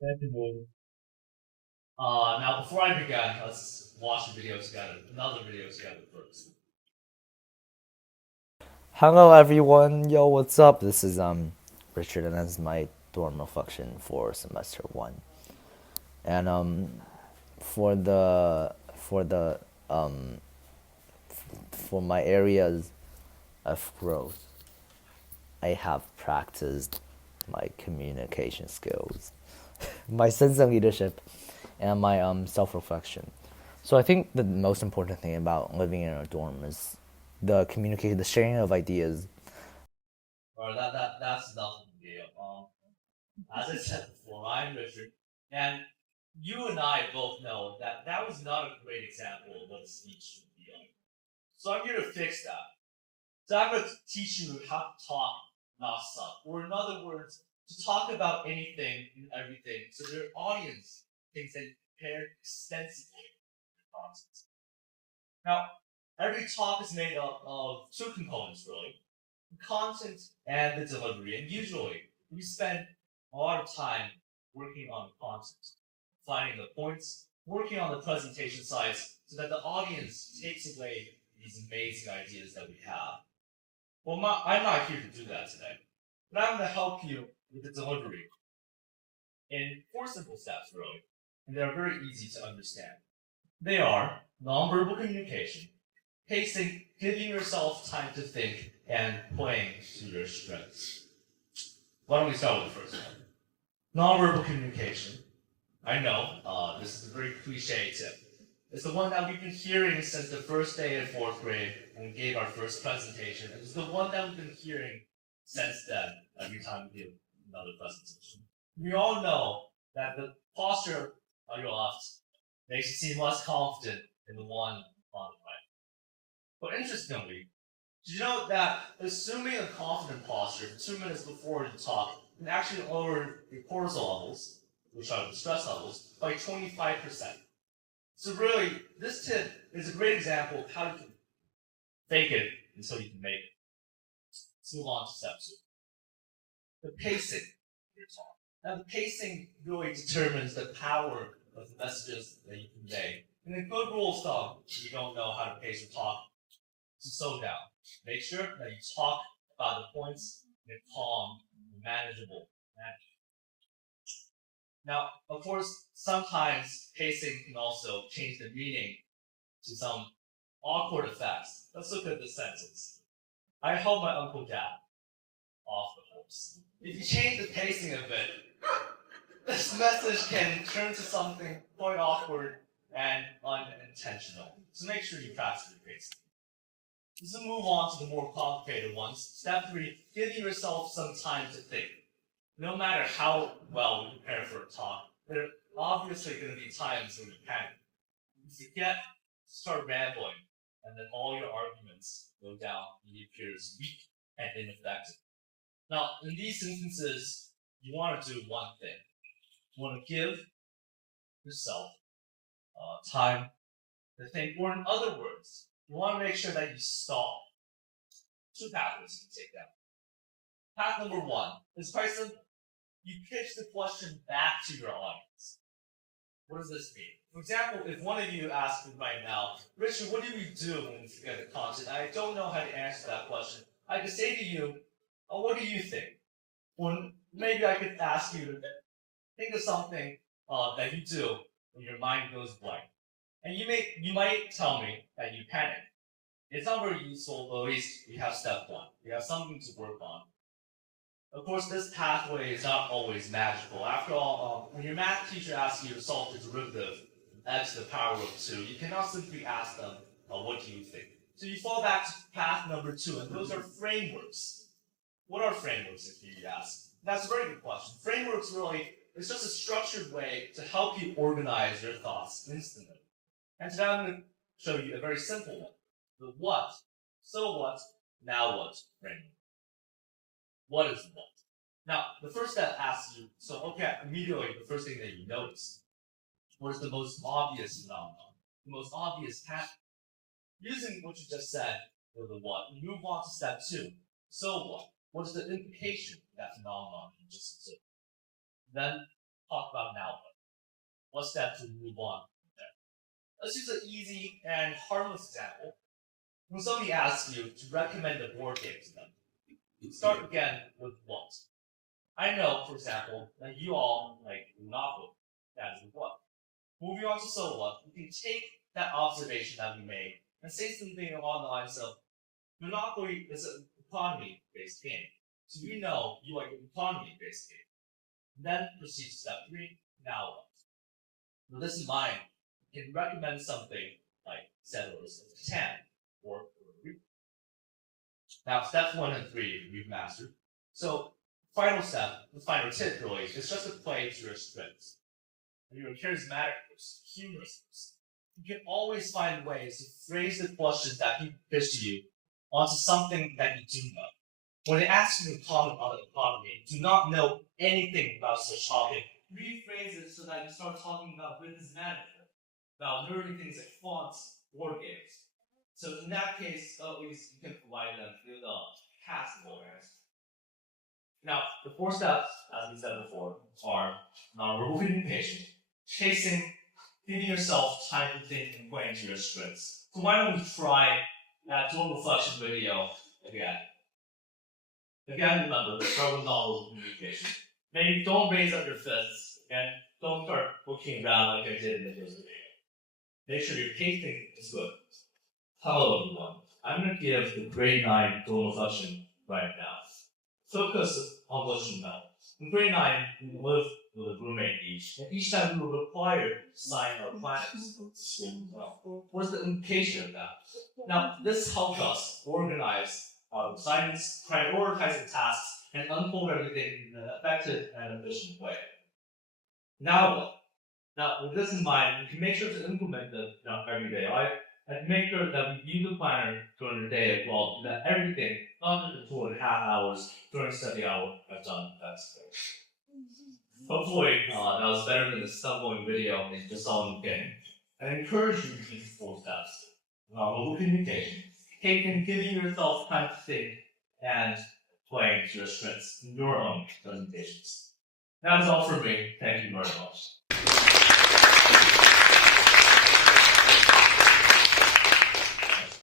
Thank you, Moon. Now before I begin, let's watch the video together. Another video together first. Hello everyone, yo, what's up? This is Richard, and this is my dorm reflection for semester one. And for the for the for my areas of growth, I have practiced my communication skills, my sense of leadership, and my self reflection. So I think the most important thing about living in a dorm is the communication, the sharing of ideas. Or that's enough of the video. As I said before, I'm Richard, and you and I both know that that was not a great example of what a speech should be like. So I'm here to fix that. So I'm going to teach you how to talk nonstop, or in other words, to talk about anything and everything, so your audience thinks that you prepared extensively for content. Now, every talk is made up of two components, really: the content and the delivery. And usually, we spend a lot of time working on the content, finding the points, working on the presentation sides, so that the audience takes away these amazing ideas that we have. Well, I'm not here to do that today, but I'm going to help you with the delivery in four simple steps, really, and they're very easy to understand. They are nonverbal communication, pacing, giving yourself time to think, and playing to your strengths. Why don't we start with the first one? Nonverbal communication. I know this is a very cliche tip. It's the one that we've been hearing since the first day in fourth grade when we gave our first presentation. It's the one that we've been hearing since then every time we give another presentation. We all know that the posture on your left makes you seem less confident than the one on the right. But interestingly, did you know that assuming a confident posture 2 minutes before you talk can actually lower your cortisol levels, which are the stress levels, by 25%? So really, this tip is a great example of how you can fake it until you can make it. Let's move on to step two. The pacing of your talk. Now, the pacing really determines the power of the messages that you convey. And a good rule of thumb, if you don't know how to pace your talk, to slow down. Make sure that you talk about the points in a calm, manageable manner. Now, of course, sometimes pacing can also change the meaning to some awkward effects. Let's look at this sentence. I helped my Uncle Dad off the horse. If you change the pacing a bit, this message can turn to something quite awkward and unintentional. So make sure you practice your pacing. Let's move on to the more complicated ones. Step three, giving yourself some time to think. No matter how well we prepare for a talk, there are obviously going to be times when you panic. You forget, start rambling, and then all your arguments go down and you appear as weak and ineffective. Now, in these instances, you want to do one thing. You want to give yourself time to think, or in other words, you want to make sure that you stall. Two pathways you can take down. Path number one is quite simple. You pitch the question back to your audience. What does this mean? For example, if one of you asked me right now, Richard, what do we do when we forget the content? I don't know how to answer that question. I could say to you, oh, what do you think? Or maybe I could ask you to think of something that you do when your mind goes blank. And you might tell me that you panic. It's not very useful, but at least we have step one. We have something to work on. Of course, this pathway is not always magical. After all, when your math teacher asks you to solve the derivative of x to the power of 2, you cannot simply ask them, what do you think? So you fall back to path number 2, and those are frameworks. What are frameworks, if you ask? That's a very good question. Frameworks really is just a structured way to help you organize your thoughts instantly. And today I'm going to show you a very simple one: the what, so what, now what framework. What is what? Now, the first step asks you, so okay, immediately the first thing that you notice, what is the most obvious phenomenon? The most obvious pattern. Using what you just said for the what, you move on to step two. So what? What is the implication of that phenomenon you just observed? Then talk about now. What step to move on from there? Let's use an easy and harmless example. When somebody asks you to recommend a board game to them, start again with what? I know, for example, that you all like Monopoly. That is what. Moving on to so what, we can take that observation that we made and say something along the lines of Monopoly is an economy-based game. So we know you like an economy-based game. Then proceed to step 3, now what? With this in mind, you can recommend something like Settlers of Catan or Rico. Now, steps 1 and 3 we've mastered. So, final step, the final tip really, is just to play to your strengths. When you're a charismatic person, humorous person, you can always find ways to phrase the questions that people pitch to you onto something that you do know. When they ask you to comment on the economy, do not know anything about such topic. Rephrase it so that you start talking about business management, about nerdy things like fonts, board games. So in that case, at least you can provide them with a passive awareness. Now, the 4 steps, as we said before, are non-verbal communication, chasing, giving yourself time to think and playing to your strengths. So why don't we try that dual reflection video again? Again, remember, start with non-verbal communication. Maybe don't raise up your fists and don't start looking around like I did in the first video. Make sure your pacing is good. Hello everyone, I'm going to give the grade 9 dual reflection right now. Focus on listening now. In grade 9, we live with a roommate each, and each time we were required to sign our plans. What's the implication of that? Now, this helped us organize our assignments, prioritize the tasks, and unfold everything in an effective and efficient way. Now what? Now, with this in mind, we can make sure to implement this every day, right? And make sure that we use the planner during the day as well, so that everything under the 2.5 hours during study hour I've done that's Hopefully, that was better than the stumbling video you just saw in the beginning. I encourage you to use 4 steps. Verbal communication, taking, giving yourself time to think, and playing to your strengths in your own presentations. That's all for me. Thank you very much.